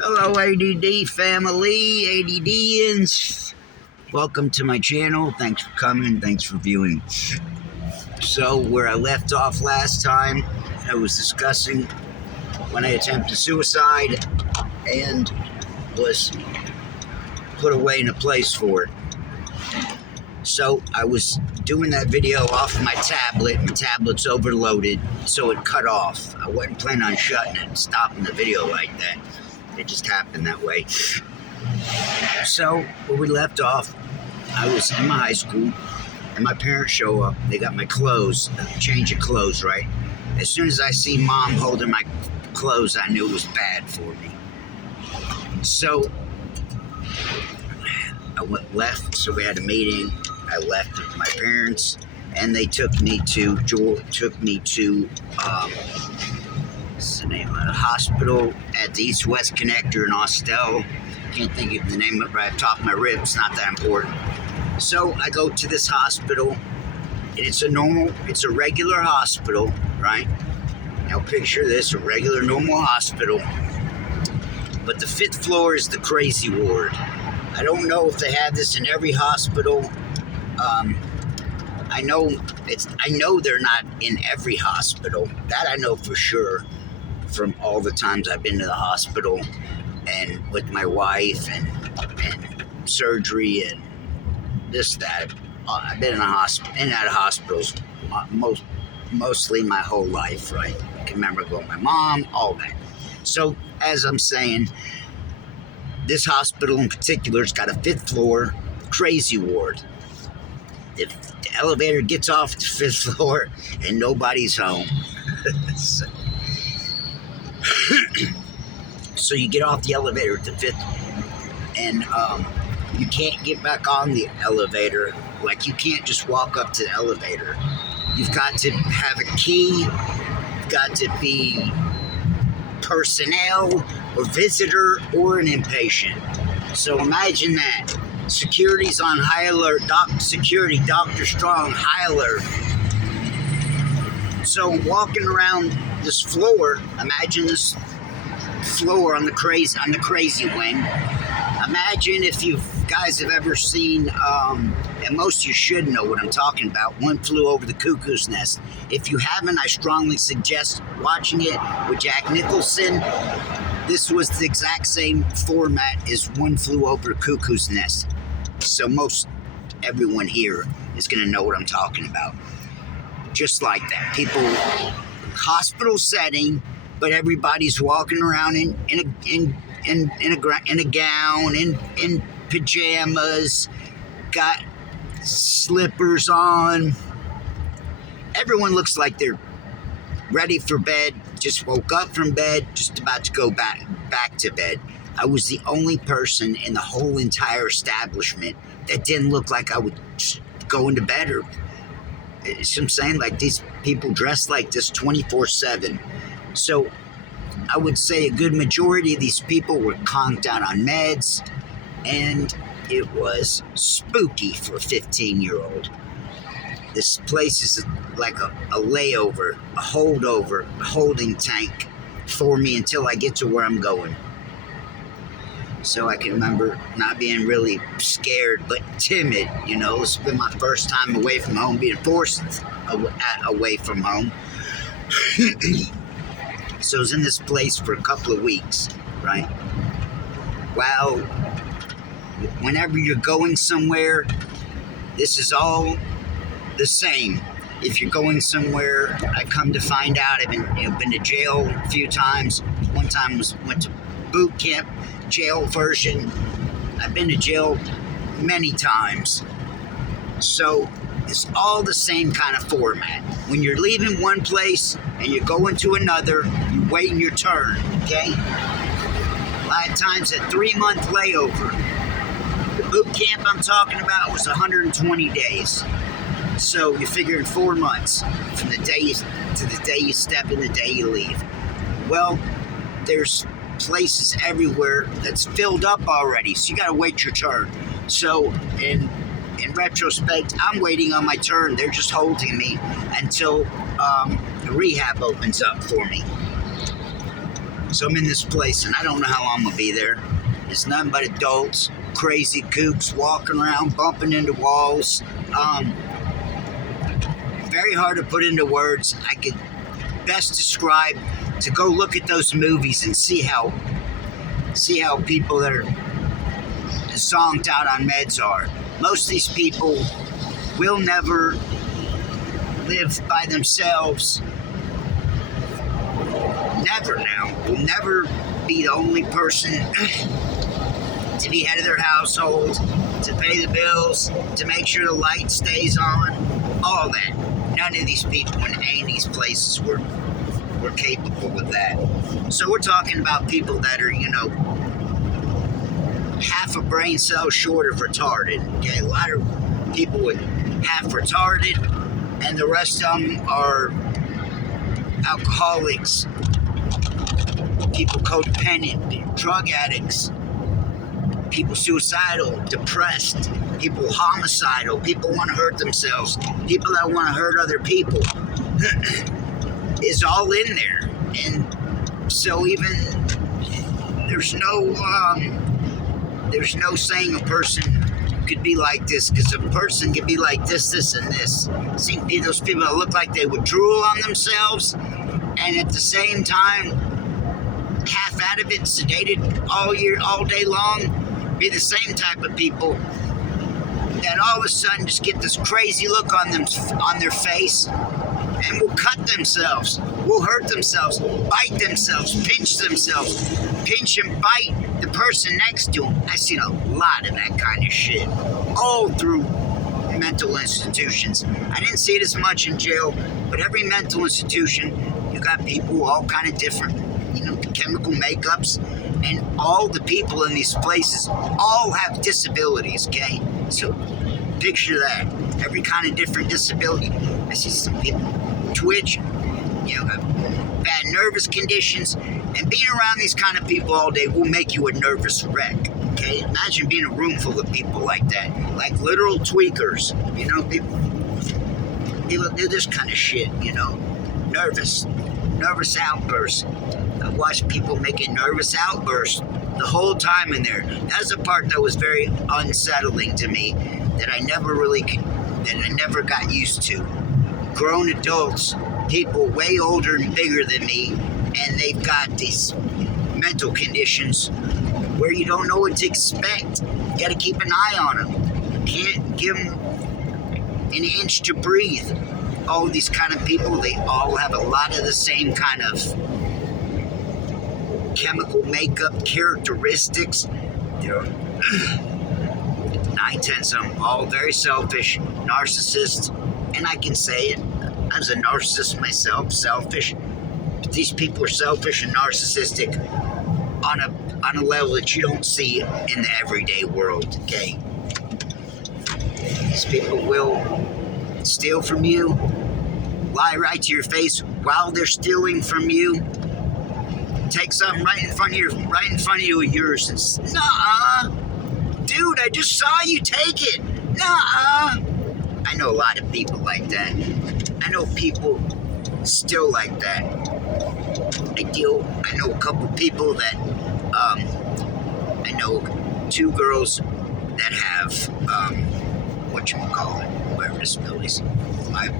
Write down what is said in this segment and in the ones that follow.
Hello, ADD family, ADDians. Welcome to my channel. Thanks for coming. Thanks for viewing. So, where I left off last time, I was discussing when I attempted suicide and was put away in a place for it. So, I was doing that video off my tablet. My tablet's overloaded, so it cut off. I wasn't planning on shutting it and stopping the video like that. It just happened that way. So, where we left off, I was in my high school, and my parents show up. They got my clothes, change of clothes, right? As soon as I see Mom holding my clothes, I knew it was bad for me. So, I left, so we had a meeting. I left with my parents, and they took me to, what's the name of the hospital at the East-West Connector in Austell. Can't think of the name of it right off the top of my ribs, not that important. So I go to this hospital, and it's a regular hospital, right? Now picture this, a regular normal hospital, but the 5th floor is the crazy ward. I don't know if they have this in every hospital. I know they're not in every hospital. That I know for sure from all the times I've been to the hospital and with my wife and surgery and this, that. I've been in and out of hospitals mostly my whole life, right? I can remember going with my mom, all that. So, as I'm saying, this hospital in particular has got a 5th floor crazy ward. If the elevator gets off the 5th floor and nobody's home. So you get off the elevator at the 5th, and you can't get back on the elevator. Like, you can't just walk up to the elevator. You've got to have a key. You've got to be personnel or visitor or an inpatient. So imagine that. Security's on high alert. Dr. Strong, high alert. So walking around this floor, imagine this floor on the crazy wing. Imagine if you guys have ever seen, and most of you should know what I'm talking about, One Flew Over the Cuckoo's Nest. If you haven't, I strongly suggest watching it with Jack Nicholson. This was the exact same format as One Flew Over the Cuckoo's Nest. So most everyone here is going to know what I'm talking about. Just like that. People, hospital setting, but everybody's walking around in a gown, in pajamas, got slippers on. Everyone looks like they're ready for bed, just woke up from bed, just about to go back to bed. I was the only person in the whole entire establishment that didn't look like I would go into bed. Or, so I'm saying, like, these people dress like this 24/7. So I would say a good majority of these people were conked out on meds, and it was spooky for a 15-year-old. This place is like a layover, a holdover, a holding tank for me until I get to where I'm going. So I can remember not being really scared, but timid. You know, it's been my first time away from home, being forced away from home. So I was in this place for a couple of weeks, right? Well, whenever you're going somewhere, this is all the same. If you're going somewhere, I come to find out, I've been to jail a few times. One time went to boot camp, jail version. I've been to jail many times. So it's all the same kind of format. When you're leaving one place and you're going to another, you're waiting your turn, okay? A lot of times a 3-month layover. The boot camp I'm talking about was 120 days. So you're figuring 4 months from the day to the day you step in, the day you leave. Well, there's places everywhere that's filled up already, so you gotta wait your turn. So in retrospect, I'm waiting on my turn. They're just holding me until the rehab opens up for me. So I'm in this place, and I don't know how long I'm gonna be there. It's nothing but adults, crazy kooks walking around, bumping into walls. Very hard to put into words. I could best describe to go look at those movies and see how people that are zonked out on meds are. Most of these people will never live by themselves. Never now. Will never be the only person to be head of their household, to pay the bills, to make sure the light stays on, all that. None of these people in any of these places were capable of that. So we're talking about people that are, half a brain cell short of retarded. Okay, a lot of people with half retarded, and the rest of them are alcoholics, people codependent, drug addicts, people suicidal, depressed, people homicidal, people want to hurt themselves, people that want to hurt other people. Is all in there. And so even there's no saying a person could be like this, because a person could be like this, and this. See those people that look like they would drool on themselves, and at the same time, half out of it, sedated all day long, be the same type of people that all of a sudden just get this crazy look on their face, and will cut themselves, will hurt themselves, bite themselves, pinch and bite the person next to them. I've seen a lot of that kind of shit all through mental institutions. I didn't see it as much in jail, but every mental institution, you got people all kind of different, chemical makeups, and all the people in these places all have disabilities, okay? So picture that. Every kind of different disability. I see some people twitch, have bad nervous conditions, and being around these kind of people all day will make you a nervous wreck. Okay, imagine being in a room full of people like that, like literal tweakers. People do this kind of shit. Nervous outbursts. I've watched people making nervous outbursts the whole time in there. That's the part that was very unsettling to me, that I never got used to. Grown adults, people way older and bigger than me, and they've got these mental conditions where you don't know what to expect. You got to keep an eye on them. You can't give them an inch to breathe. All these kind of people, they all have a lot of the same kind of chemical makeup characteristics. They're 9/10 of them, all very selfish, narcissists, and I can say it. I was a narcissist myself, selfish. But these people are selfish and narcissistic on a level that you don't see in the everyday world, okay? These people will steal from you, lie right to your face while they're stealing from you. Take something right in front of you of yours, and nuh-uh. Dude, I just saw you take it. Nuh-uh. I know a lot of people like that. I know people still like that. I know a couple people that, I know 2 girls that have, whatever disabilities. My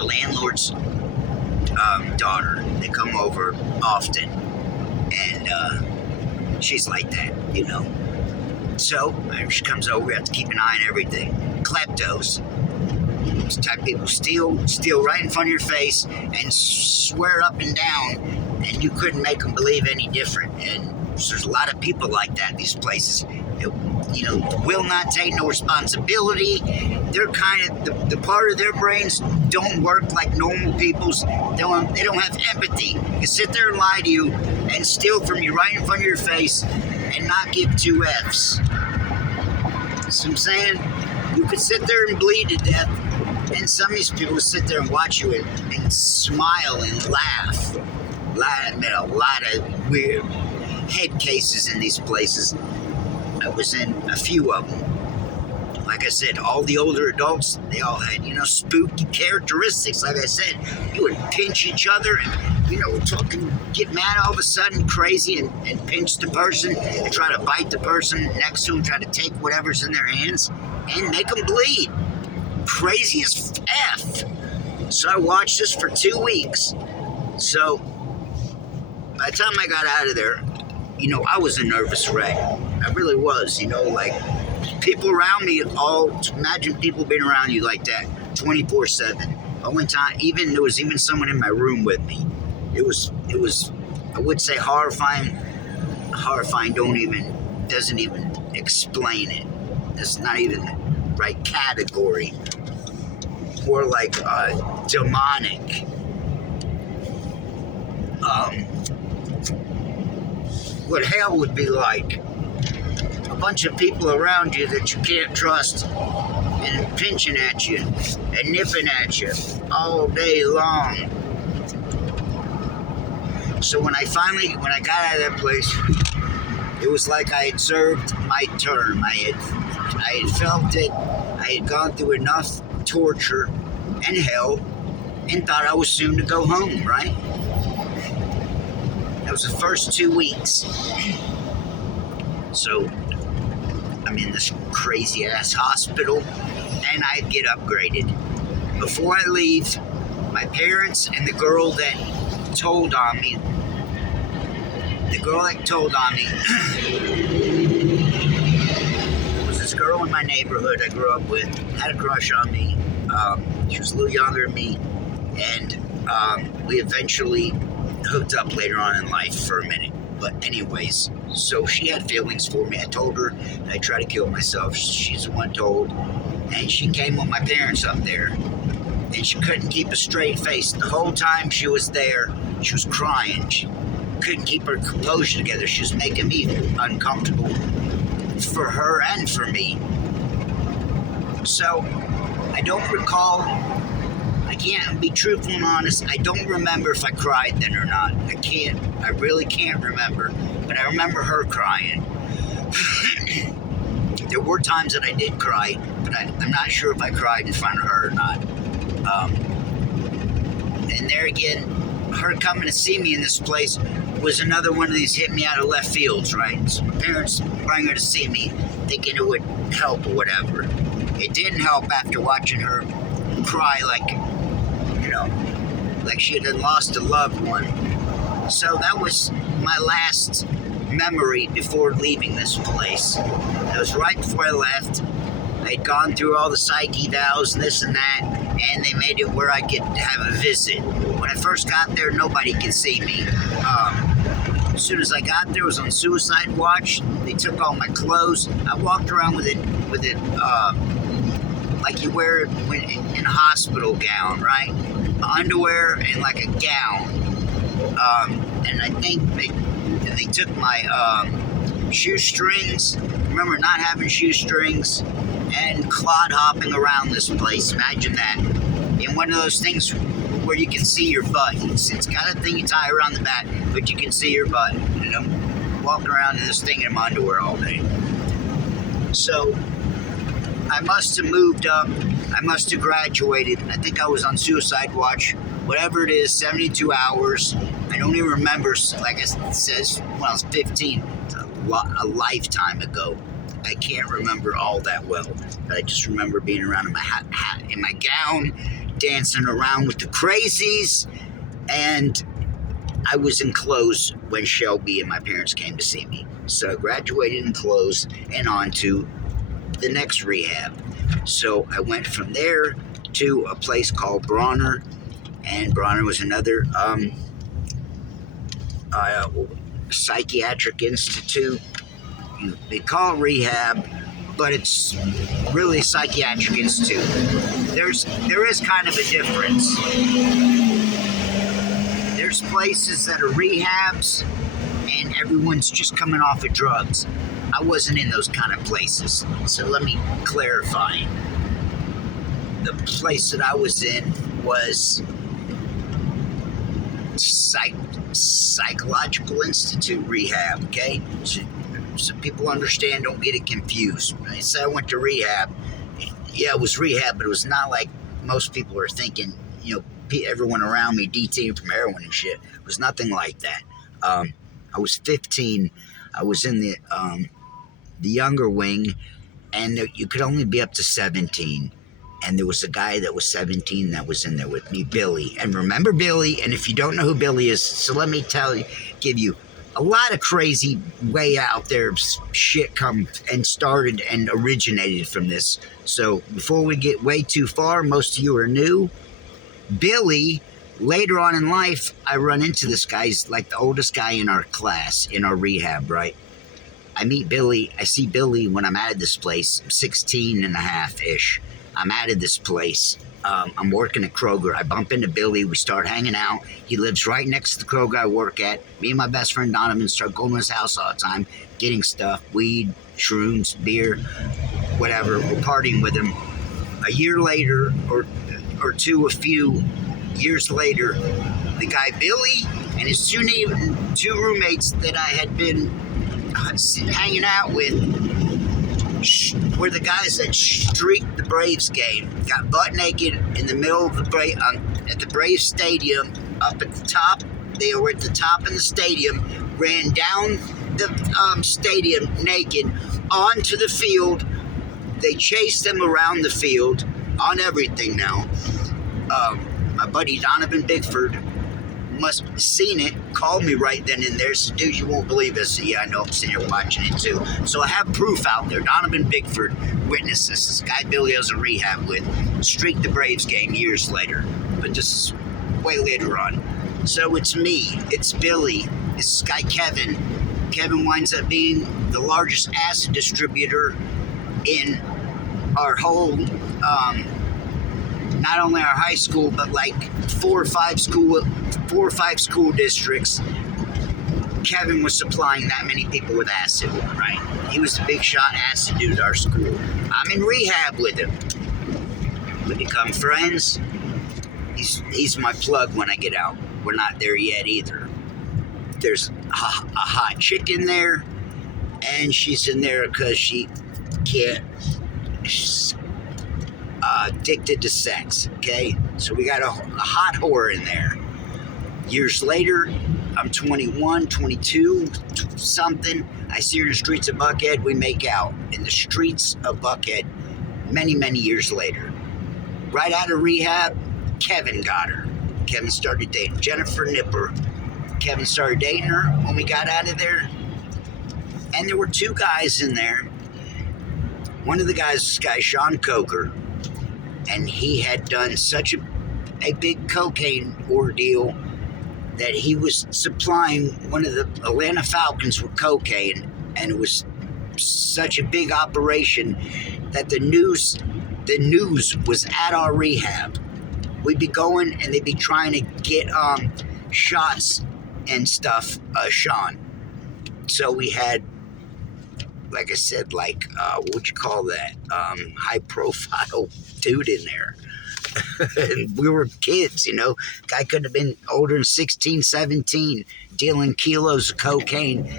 landlord's daughter, they come over often, and she's like that, So, she comes over, we have to keep an eye on everything. Kleptos. These type of people steal right in front of your face and swear up and down, and you couldn't make them believe any different. And there's a lot of people like that in these places. Will not take no responsibility. They're kind of, the part of their brains don't work like normal people's. They don't have empathy. They sit there and lie to you and steal from you right in front of your face and not give 2 F's. See what I'm saying? You could sit there and bleed to death, and some of these people sit there and watch you and smile and laugh. I met a lot of weird head cases in these places. I was in a few of them. like I said, all the older adults, they all had, spooky characteristics. Like I said, you would pinch each other and, talking, get mad all of a sudden, crazy, and pinch the person and try to bite the person next to them, try to take whatever's in their hands and make them bleed. Crazy as F. So I watched this for 2 weeks. So by the time I got out of there, I was a nervous wreck. I really was, like people around me, imagine people being around you like that 24/7. One time, there was even someone in my room with me. It was, I would say horrifying. Horrifying doesn't even explain it. It's not even the right category. More like demonic. What hell would be like. A bunch of people around you that you can't trust and pinching at you and nipping at you all day long. So when I got out of that place, it was like I had served my term. I had felt it. I had gone through enough torture and hell and thought I was soon to go home, right? That was the first 2 weeks. So I'm in this crazy ass hospital and I get upgraded. Before I leave, my parents and the girl that told on me was this girl in my neighborhood I grew up with, had a crush on me. She was a little younger than me, and we eventually hooked up later on in life for a minute. But anyways, so she had feelings for me. I told her that I tried to kill myself. She's the one told. And she came with my parents up there. And she couldn't keep a straight face. The whole time she was there, she was crying. She couldn't keep her composure together. She was making me uncomfortable for her and for me. So, I don't recall. I can't be truthful and honest. I don't remember if I cried then or not. I really can't remember. But I remember her crying. There were times that I did cry, but I'm not sure if I cried in front of her or not. And there again, her coming to see me in this place was another one of these hit me out of left fields, right? So my parents bring her to see me, thinking it would help or whatever. It didn't help after watching her cry like she had lost a loved one. So that was my last memory before leaving this place. That was right before I left. They'd gone through all the psyche vows and this and that, and they made it where I could have a visit. When I first got there, nobody could see me. As soon as I got there, I was on suicide watch. They took all my clothes. I walked around with it like you wear it in a hospital gown, right? Underwear and like a gown. And I think they took my shoestrings. Remember not having shoestrings and clod hopping around this place. Imagine that. In one of those things where you can see your butt. It's got a thing you tie around the back, but you can see your butt. And I'm walking around in this thing in my underwear all day. So I must have moved up. I must have graduated. I think I was on suicide watch. Whatever it is, 72 hours. I don't even remember, like it says, when I was 15. It's a lifetime ago. I can't remember all that well. But I just remember being around in my hat, in my gown, dancing around with the crazies. And I was in clothes when Shelby and my parents came to see me. So I graduated in clothes and on to the next rehab. So I went from there to a place called Bronner, and Bronner was another psychiatric institute. They call it rehab, but it's really a psychiatric institute. There is kind of a difference. There's places that are rehabs, and everyone's just coming off of drugs. I wasn't in those kind of places, so let me clarify. The place that I was in was psychological institute rehab, okay? So people understand, don't get it confused. When I say I went to rehab, Yeah, it was rehab, but it was not like most people are thinking. You know, everyone around me detained from heroin and shit. It was nothing like that. I was 15. I was in the younger wing, and you could only be up to 17. And there was a guy that was 17 that was in there with me, Billy. And remember Billy? And if you don't know who Billy is, so let me give you a lot of crazy way out there shit come and started and originated from this. So before we get way too far, most of you are new. Billy, later on in life, I run into this guy. He's like the oldest guy in our class, in our rehab, right? I meet Billy. I see Billy when I'm out of this place, 16 and a half-ish. I'm out of this place. I'm working at Kroger. I bump into Billy. We start hanging out. He lives right next to the Kroger I work at. Me and my best friend Donovan start going to his house all the time, getting stuff, weed, shrooms, beer, whatever. We're partying with him. A year later, or two, a few years later, the guy Billy and his two roommates that I had been hanging out with were the guys that streaked the Braves game. Got butt naked in the middle of at the Braves stadium, up at the top. They were at the top of the stadium, ran down the stadium naked onto the field. They chased them around the field on everything now. My buddy Donovan Bigford must have seen it, called me right then and there, said, dude, you won't believe this. Yeah, I know, I'm sitting here watching it too. So I have proof out there. Donovan Bigford witnessed this. This guy Billy I was in rehab with streaked the Braves game years later. But this is way later on. So it's me, it's Billy, it's this guy Kevin. Kevin winds up being the largest acid distributor in our whole not only our high school, but like four or five school districts. Kevin was supplying that many people with acid, right? He was the big shot acid dude at our school. I'm in rehab with him. We become friends. He's my plug when I get out. We're not there yet either. There's a hot chick in there, and she's in there because she can't. She's addicted to sex, okay? So we got a hot whore in there. Years later, I'm 21, 22, something. I see her in the streets of Buckhead. We make out in the streets of Buckhead many, many years later. Right out of rehab, Kevin got her. Kevin started dating Jennifer Nipper. Kevin started dating her when we got out of there. And there were two guys in there. One of the guys, this guy, Sean Coker, and he had done such a big cocaine ordeal that he was supplying one of the Atlanta Falcons with cocaine, and it was such a big operation that the news was at our rehab. We'd be going and they'd be trying to get shots and stuff, Sean. So we had, like I said, what would you call that? High profile dude in there. And we were kids, you know. Guy could have been older than 16, 17, dealing kilos of cocaine,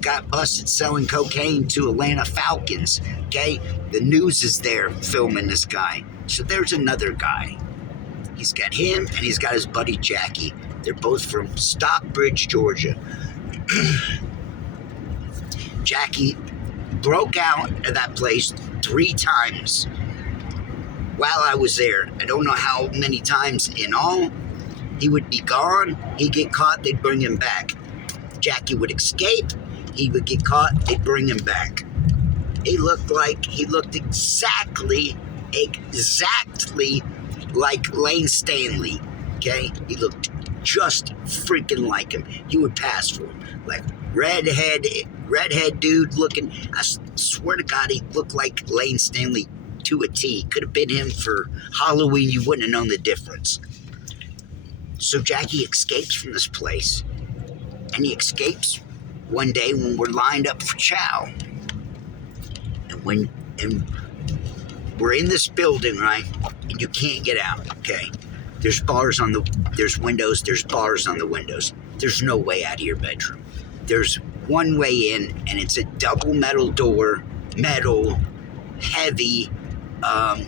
got busted selling cocaine to Atlanta Falcons, okay? The news is there filming this guy. So there's another guy. He's got him and he's got his buddy Jackie. They're both from Stockbridge, Georgia. Jackie broke out of that place 3 times while I was there. I don't know how many times in all. He would be gone, he'd get caught, they'd bring him back. Jackie would escape, he would get caught, they'd bring him back. He looked exactly like Lane Stanley, okay? He looked just freaking like him. He would pass for him. Like redhead dude looking. I swear to God, he looked like Lane Stanley to a T. Could have been him for Halloween. You wouldn't have known the difference. So Jackie escapes from this place, and he escapes one day when we're lined up for chow. And we're in this building, right? And you can't get out, okay? There's windows, there's bars on the windows. There's no way out of your bedroom. There's one way in, and it's a double metal door, heavy, um,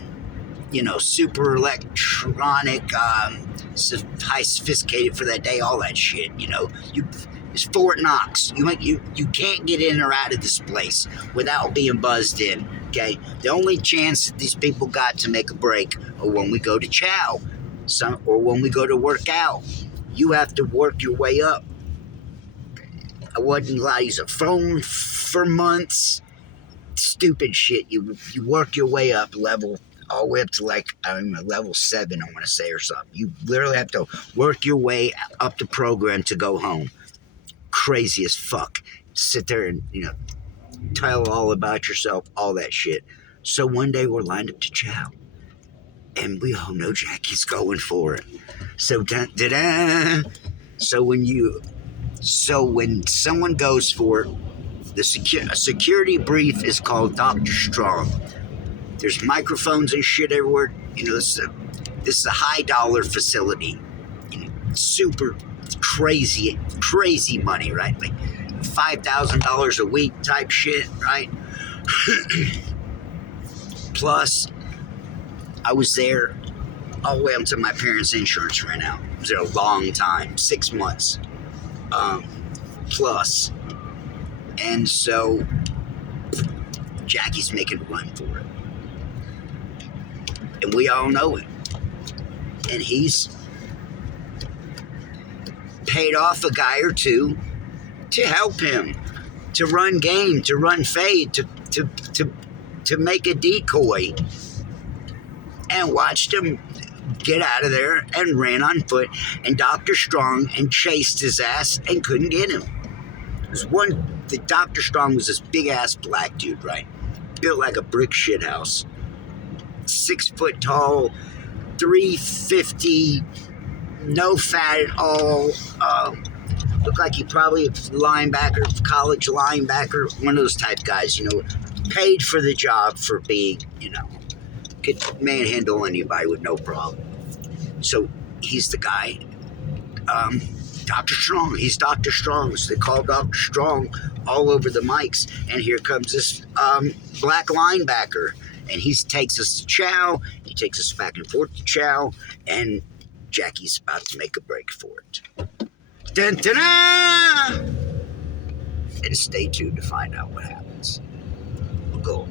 super electronic, high sophisticated for that day, all that shit. It's Fort Knox. You can't get in or out of this place without being buzzed in. Okay, the only chance that these people got to make a break or when we go to chow, or when we go to work out. You have to work your way up. I wasn't allowed to use a phone for months. Stupid shit. You work your way up level all the way up to level 7, I want to say, or something. You literally have to work your way up the program to go home. Crazy as fuck. Sit there and tell all about yourself, all that shit. So one day we're lined up to chow, and we all know Jackie's going for it. So da-da-da. So when someone goes for it, a security brief is called Dr. Strong. There's microphones and shit everywhere. This is a high dollar facility. Super crazy money, right? Like $5,000 a week type shit, right? Plus, I was there all the way up to my parents' insurance ran out. I was there a long time, 6 months. Plus. And so Jackie's making a run for it. And we all know it. And he's paid off a guy or two to help him, to run game, to run fade, to make a decoy. And watched him get out of there and ran on foot. And Dr. Strong and chased his ass and couldn't get him. The Dr. Strong was this big ass black dude, right? Built like a brick shit house. 6 foot tall, 350, no fat at all. Looked like he probably a linebacker, college linebacker, one of those type guys, paid for the job for being, could manhandle anybody with no problem. So he's the guy. Dr. Strong. He's Dr. Strong. So they call Dr. Strong all over the mics. And here comes this black linebacker. And he takes us to chow. He takes us back and forth to chow. And Jackie's about to make a break for it. Dun, dun, dun! And stay tuned to find out what happens. We'll go.